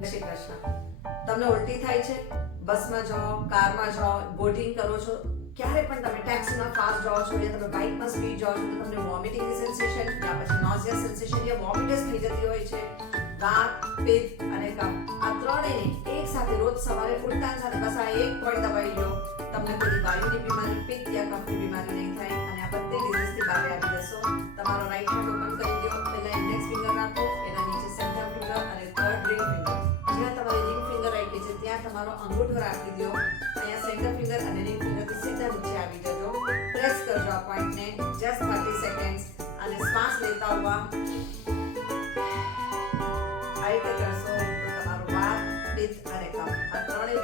જય શ્રી કૃષ્ણ. તમને ઉલટી થાય છે, બસમાં જાઓ, કારમાં જાઓ, બોટિંગ કરો છો, ક્યારે પણ તમે ટેક્સીમાં ફાસ્ટ જાઓ છો યા તમે બાઇકમાં સ્પીડ જાઓ છો તો તમને વોમિટિંગની સેન્સેશન યા પછી નોઝિયા સેન્સેશન યા વોમિટસ થઈ જતી હોય છે. વાત, પિત્ત અને કફ આ ત્રણેયને એક સાથે રોજ સવારે ઉલટાની સાથે બસ આ એક પોઈન્ટ દબાઈ લો, તમને કોઈ વાયુની બીમારી, પિત્ત યા કફની બીમારી નહીં થાય અને આ બધી ડિઝીઝથી બહાર આવી જશો. તમારો રાઈટ હેન્ડ ઓપન કરી દો, પહેલા ઇન્ડેક્સ ફિંગર રાખો, એના નીચે સેન્ટર ફિંગર અને થર્ડ રિંગ ફિંગર. જ્યાં તમારી રિંગ ફિંગર રાખી છે ત્યાં તમારો અંગૂઠો રાખી દો. અહીંયા સેન્ટર ફિંગર અને રિંગ ફિંગરથી સીધા નીચે આવી જજો. પ્રેસ કરજો આ પોઈન્ટને જસ્ટ 30 સેકન્ડ્સ અને શ્વાસ લેતા હોવા આ રીતે કરશો તો તમારું વાત, પિત્ત અને કફ આ ત્રણેય